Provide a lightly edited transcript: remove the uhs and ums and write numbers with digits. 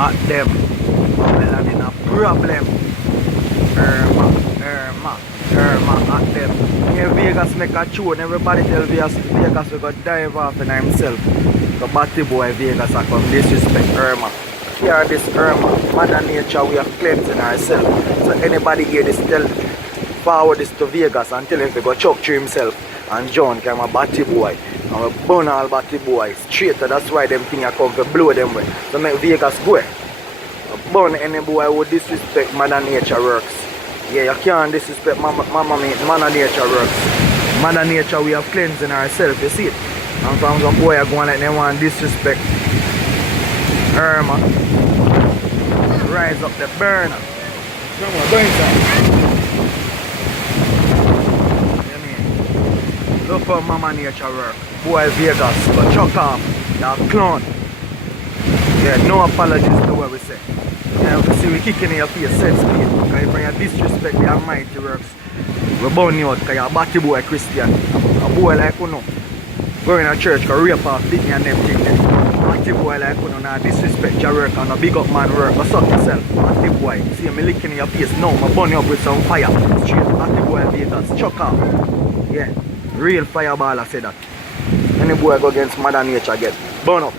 at them. Babylon in a problem. Irma at them. Here Vegas make a tune. Everybody tell Vegas we got dive off in himself. The batty boy Vegas are come disrespect Irma. Here this Irma. Mother Nature we are cleansing ourselves. So anybody here this tell forward this to Vegas and tell him to go chuck through himself. And John came a batty boy. And we burn all batty boys straight. So that's why them thing come to blow them way. So make Vegas go. Burn any boy who disrespect Mother Nature works. Yeah, you can't disrespect Mother Nature works. Mother Nature we have cleansing ourselves, you see it. And from some boy are going like they want disrespect Irma. Rise up the burner. Come on, burn some. Look how Mama Nature work. Boy Vegas, but chuck off. You're a clown. Yeah, no apologies to what we say. Yeah, you see we kicking in your face, sense speed. Because if you disrespect the Almighty works, we burn you out because you're a batty boy Christian. A boy like you know, going to church, go rape off, beat me and them things. Batty boy like you know, now disrespect your work and a big up man work. Go suck yourself. Batty boy, see me licking in your face now, I burn you up with some fire. Straight, batty boy Vegas, chuck off. Yeah, real fireball I say that. Any boy go against Mother Nature get burn up.